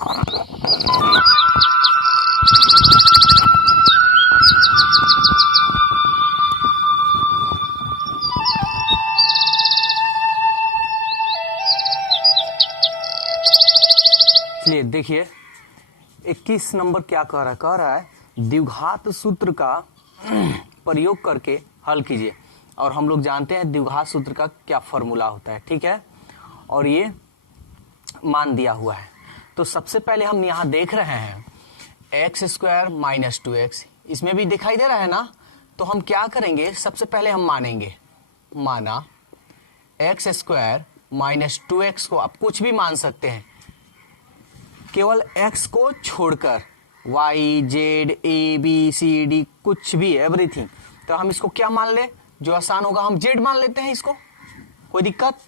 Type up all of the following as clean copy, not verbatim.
चलिए देखिए 21 नंबर क्या कह रहा है द्विघात सूत्र का प्रयोग करके हल कीजिए। और हम लोग जानते हैं द्विघात सूत्र का क्या फॉर्मूला होता है, ठीक है, और ये मान दिया हुआ है। तो सबसे पहले हम यहाँ देख रहे हैं एक्स स्क्वायर माइनस 2x, इसमें भी दिखाई दे रहा है ना। तो हम क्या करेंगे, सबसे पहले हम मानेंगे, माना एक्स स्क्वायर माइनस 2x को आप कुछ भी मान सकते हैं केवल x को छोड़कर, y, z, a, b, c, d कुछ भी, एवरीथिंग। तो हम इसको क्या मान ले, जो आसान होगा हम z मान लेते हैं इसको, कोई दिक्कत।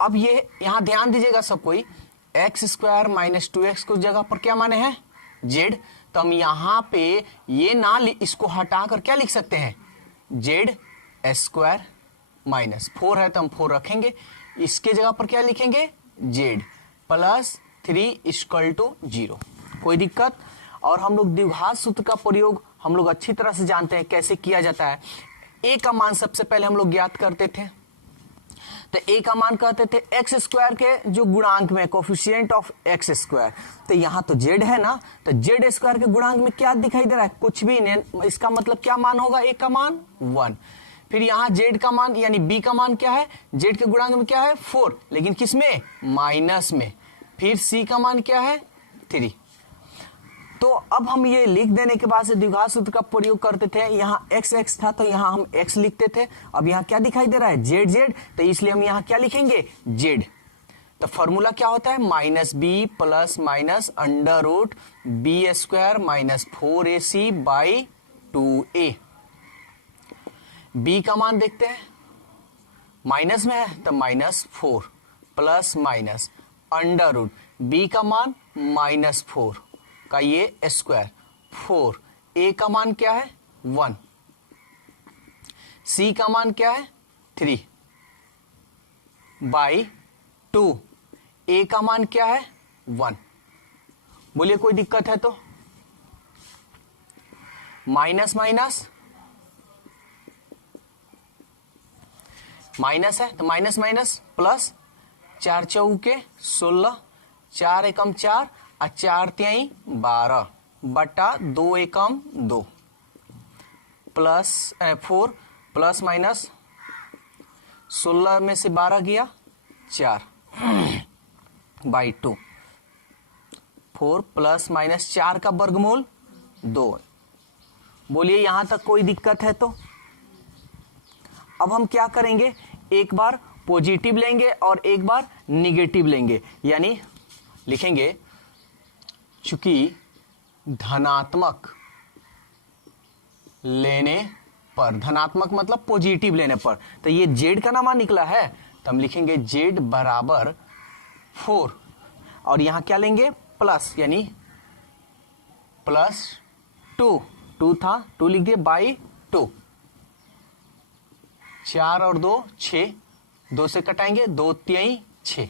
अब ये यहां ध्यान दीजिएगा सब कोई, एक्स स्क्वायर माइनस 2x को जगह पर क्या माने हैं z। तो हम यहां पे ये ना इसको हटाकर क्या लिख सकते हैं, z स्क्वायर माइनस 4 है तो हम 4 रखेंगे, इसके जगह पर क्या लिखेंगे z प्लस 3 इक्वल टू 0, कोई दिक्कत। और हम लोग द्विघात सूत्र का प्रयोग हम लोग अच्छी तरह से जानते हैं कैसे किया जाता है। a का मान सबसे पहले हम लोग ज्ञात करते थे, तो a का मान कहते थे एक्स स्क्वायर के जो गुणांक में कोफिशिएंट ऑफ एक्स स्क्वायर। तो यहाँ तो z है ना, तो z स्क्वायर के गुणांक में क्या दिखाई दे रहा है, कुछ भी नहीं, इसका मतलब क्या मान होगा, a का मान 1। फिर यहाँ z का मान यानी b का मान क्या है, z के गुणांक में क्या है 4, लेकिन किस में, माइनस में। फिर c का मान क्या है 3। तो अब हम ये लिख देने के बाद से द्विघात सूत्र का प्रयोग करते थे। यहाँ x x था तो यहाँ हम x लिखते थे। अब यहाँ क्या दिखाई दे रहा है z z, तो इसलिए हम यहाँ क्या लिखेंगे z। तो फॉर्मूला क्या होता है, minus B plus minus under root B square minus 4ac by 2a। b का मान देखते हैं, माइनस में है तो minus 4 plus minus under root B का मान माइनस 4 का ये स्क्वायर 4, a का मान क्या है 1, c का मान क्या है 3 बाई 2, a का मान क्या है 1। बोलिए कोई दिक्कत है तो, माइनस माइनस माइनस है तो माइनस माइनस प्लस, 4 चौके 16, 4 एकम 4 और 4 तिहाई 12 बटा 2 एकम 2 प्लस 4 प्लस माइनस 16 में से 12 गया 4 बाई 2, 4 प्लस माइनस 4 का वर्गमूल 2। बोलिए यहां तक कोई दिक्कत है तो। अब हम क्या करेंगे, एक बार पॉजिटिव लेंगे और एक बार निगेटिव लेंगे, यानी लिखेंगे चूंकि धनात्मक लेने पर, धनात्मक मतलब पॉजिटिव लेने पर, तो ये z का नाम निकला है तो हम लिखेंगे z बराबर 4 और यहां क्या लेंगे प्लस, यानी प्लस 2 था 2 लिख दिए बाई 2, 4 और 2 6, 2 से कटाएंगे 2 तिहाई 6,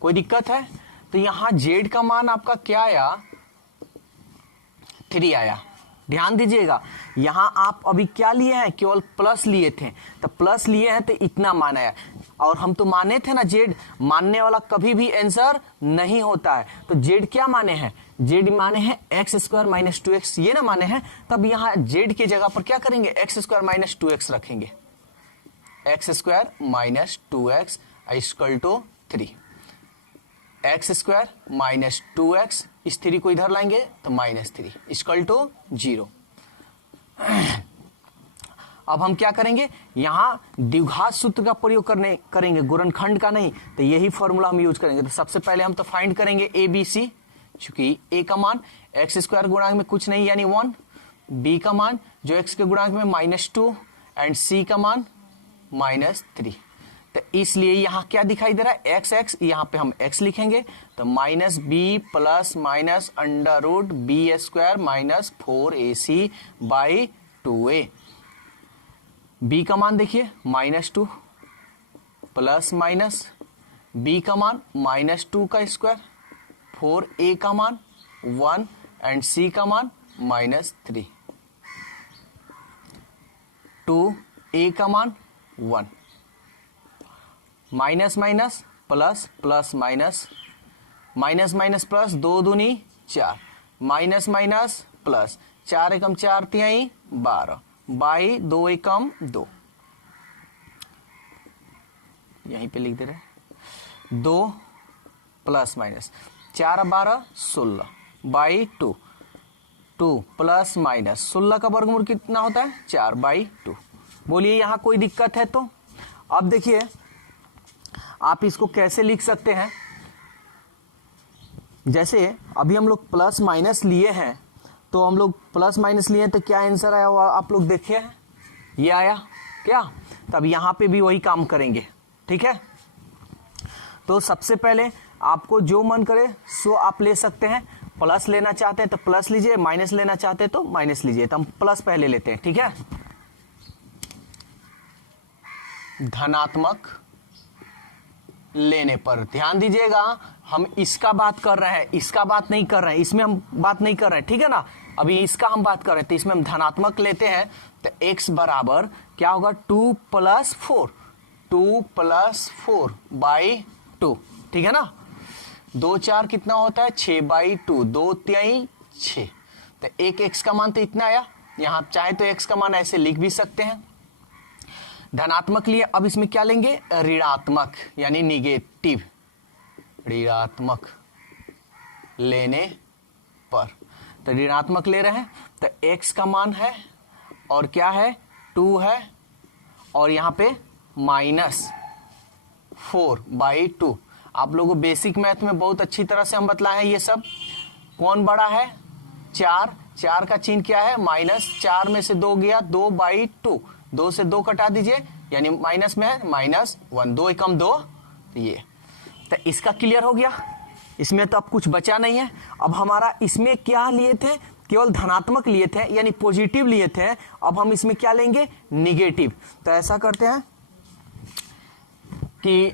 कोई दिक्कत है। तो यहां z का मान आपका क्या आया 3 आया। ध्यान दीजिएगा यहां आप अभी क्या लिए हैं, केवल प्लस लिए थे, तो प्लस लिए हैं तो इतना मान आया। और हम तो माने थे ना z मानने वाला कभी भी आंसर नहीं होता है, तो z क्या माने हैं, z माने हैं एक्स स्क्वायर माइनस 2x, ये ना माने हैं। तब यहाँ z की जगह पर क्या करेंगे, एक्स स्क्वायर माइनस 2x रखेंगे, X square minus 2x equal to 3, X square minus 2x, इस 3 को इधर लाएंगे तो माइनस 3 इक्वल टू 0। अब हम क्या करेंगे, यहां द्विघात सूत्र का प्रयोग करेंगे, गुणनखंड का नहीं, तो यही फॉर्मूला हम यूज करेंगे। तो सबसे पहले हम तो फाइंड करेंगे ए बी सी, चूंकि a का मान एक्स स्क्वायर गुणांक में कुछ नहीं यानी 1, b का मान जो x के गुणांक में -2 एंड c का मान -3। तो इसलिए यहां क्या दिखाई दे रहा है, एक्स एक्स, यहां पे हम x लिखेंगे तो minus B plus minus under root B square minus 4ac by 2a। b का मान देखिए -2 प्लस माइनस b का मान -2 का स्क्वायर 4 a का मान 1 एंड c का मान -3, 2 a का मान 1, minus minus plus plus minus, minus minus plus, 2 दूनी 4, माइनस माइनस प्लस, 4 एकम 4 तिहाई 12, बाई 2 एकम 2, यहीं पे लिख दे रहे 2 plus minus 4 12 16 by 2, 2 plus minus 16 का वर्गमूल कितना होता है 4 बाई 2। बोलिए यहाँ कोई दिक्कत है तो? अब देखिए आप इसको कैसे लिख सकते हैं, जैसे अभी हम लोग प्लस माइनस लिए हैं, तो हम लोग प्लस माइनस लिए हैं तो क्या आंसर आया हुआ आप लोग देखिए, ये आया क्या? तब यहाँ पे भी वही काम करेंगे, ठीक है। तो सबसे पहले आपको जो मन करे सो आप ले सकते हैं, प्लस लेना चाहते हैं तो प्लस लीजिए, माइनस लेना चाहते हैं तो माइनस लीजिए। तो हम प्लस पहले लेते हैं, ठीक है। धनात्मक लेने पर ध्यान दीजिएगा, हम इसका बात कर रहे हैं, इसका बात नहीं कर रहे हैं, इसमें हम बात नहीं कर रहे हैं, ठीक है ना। अभी इसका हम बात कर रहे हैं, तो इसमें हम धनात्मक लेते हैं तो x बराबर क्या होगा 2 + 4, 2 + 4 बाई 2, ठीक है ना। 2 4 कितना होता है 6 बाई 2, 2 तिहाई 6, तो एक x का मान तो इतना आया। यहां आप चाहे तो x का मान ऐसे लिख भी सकते हैं। धनात्मक लिए, अब इसमें क्या लेंगे ऋणात्मक यानी निगेटिव, ऋणात्मक लेने पर, तो ऋणात्मक ले रहे हैं तो x का मान है और क्या है 2 है, और यहां पे -4 बाई 2। आप लोगों को बेसिक मैथ में बहुत अच्छी तरह से हम बतलाए हैं ये सब। कौन बड़ा है 4, 4 का चिन्ह क्या है -4 में से 2 गया 2 बाई 2, 2 से 2 कटा दीजिए यानी माइनस में है -1, 2 एकम 2, तो ये तो इसका क्लियर हो गया। इसमें तो अब कुछ बचा नहीं है। अब हमारा इसमें क्या लिए थे, केवल धनात्मक लिए थे यानी पॉजिटिव लिए थे। अब हम इसमें क्या लेंगे निगेटिव। तो ऐसा करते हैं कि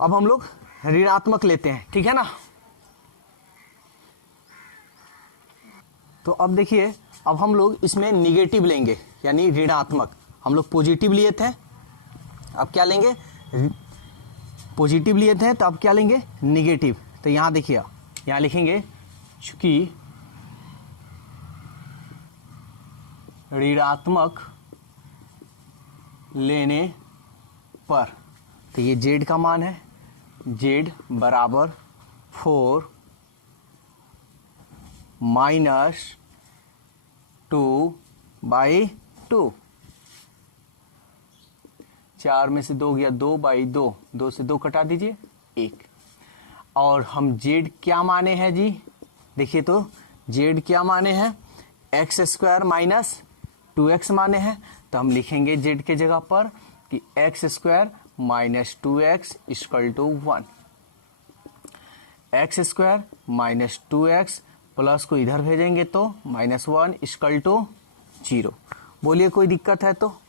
अब हम लोग ऋणात्मक लेते हैं, ठीक है ना। तो अब देखिए अब हम लोग इसमें निगेटिव लेंगे यानी ऋणात्मक। हम लोग पॉजिटिव लिए थे, अब क्या लेंगे पॉजिटिव लिए थे, तो अब क्या लेंगे निगेटिव। तो यहां देखिए यहां लिखेंगे चूंकि ऋणात्मक लेने पर, तो ये z का मान है, z बराबर 4 - 2 बाई 2, 4 में से 2 गया 2 बाई 2, 2 से 2 कटा दीजिए 1। और हम z क्या माने हैं जी, देखिए तो z क्या माने हैं x² - 2x माने हैं। तो हम लिखेंगे z के जगह पर कि x² - 2x = 1, x² - 2x plus को इधर भेजेंगे तो -1 = 0। बोलिए कोई दिक्कत है तो?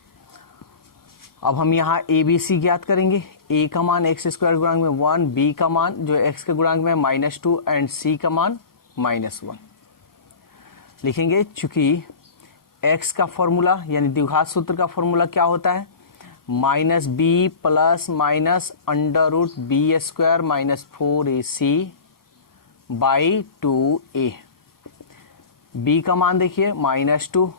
अब हम यहाँ ABC ज्ञात करेंगे। a का मान x² गुणांक में 1, b का मान जो x के गुणांक में -2 एंड c का मान -1 लिखेंगे। चूंकि x का फॉर्मूला यानी द्विघात सूत्र का फॉर्मूला क्या होता है -b plus minus √b² - 4ac by 2a। b का मान देखिए -2,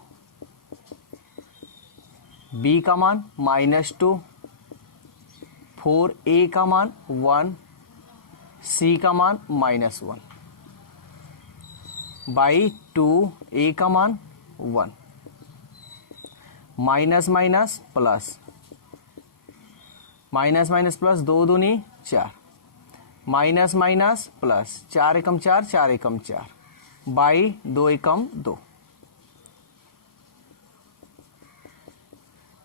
b का मान -2, 4a का मान 1, c का मान -1 बाई 2a का मान 1, minus minus plus, minus minus plus 2 दूनी 4, minus minus plus 4 Ekam 4, 4 Ekam 4 by 2 एकम 2,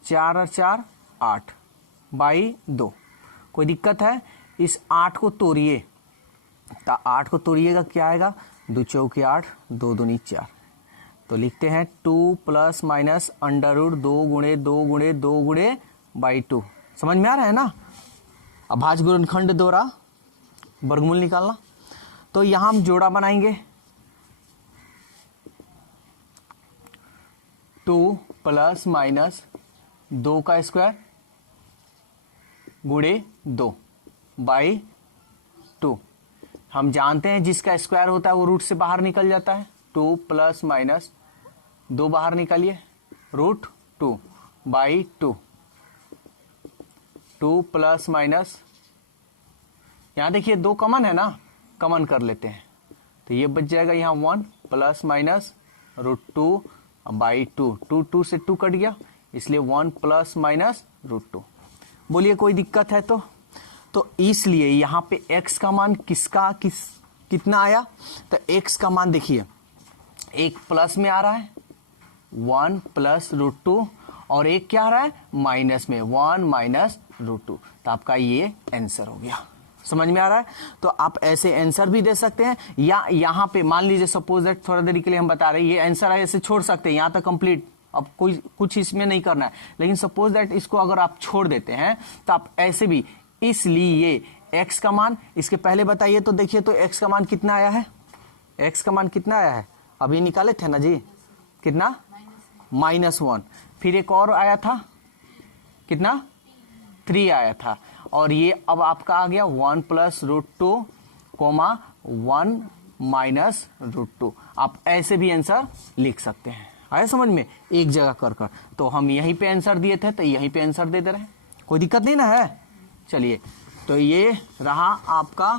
4 और 4 8 बाई 2। कोई दिक्कत है? इस 8 को तोड़िए, तो 8 को तोड़िएगा क्या आएगा 2 चौके 8, 2 दूनी 4। तो लिखते हैं 2 प्लस माइनस √2 गुणे 2 गुणे 2 गुणे बाई 2। समझ में आ रहा है ना? अभाज्य गुणनखंड द्वारा वर्गमूल निकालना। तो यहां हम जोड़ा बनाएंगे, 2 प्लस माइनस 2 का स्क्वायर गुणे 2 बाई 2। हम जानते हैं जिसका स्क्वायर होता है वो रूट से बाहर निकल जाता है। 2 प्लस माइनस 2 बाहर निकालिए, रूट 2 बाई 2। 2 प्लस माइनस, यहां देखिए 2 कॉमन है ना, कॉमन कर लेते हैं तो ये बच जाएगा यहाँ 1 प्लस माइनस रूट 2 बाई 2। 2 से 2 कट गया, इसलिए 1 प्लस माइनस रूट 2। बोलिए कोई दिक्कत है तो इसलिए यहां पे x का मान कितना आया, तो x का मान देखिए एक प्लस में आ रहा है 1 प्लस रूट 2 और एक क्या आ रहा है माइनस में 1 माइनस रूट 2। तो आपका ये आंसर हो गया। समझ में आ रहा है? तो आप ऐसे आंसर भी दे सकते हैं, या यहां पे मान लीजिए सपोज दैट थोड़ा देरी के लिए हम बता रहे हैं ये आंसर है, ऐसे छोड़ सकते हैं यहां तक कंप्लीट, अब कोई कुछ इसमें नहीं करना है। लेकिन सपोज दैट इसको अगर आप छोड़ देते हैं तो आप ऐसे भी, इसलिए x का मान इसके पहले बताइए तो देखिए तो x का मान कितना आया है, x का मान कितना आया है अभी निकाले थे ना जी, कितना -1। फिर एक और आया था कितना 3 आया था, और ये अब आपका आ गया 1 plus root 2 comma 1 minus root 2। आप ऐसे भी आंसर लिख सकते हैं। आया समझ में, एक जगह कर तो हम यहीं पे आंसर दिए थे तो यहीं पे आंसर दे रहे हैं, कोई दिक्कत नहीं ना है। चलिए तो ये रहा आपका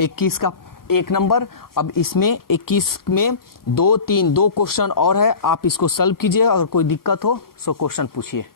21 का 1 नंबर। अब इसमें 21 में 2 क्वेश्चन और है, आप इसको सॉल्व कीजिए, अगर कोई दिक्कत हो सो क्वेश्चन पूछिए।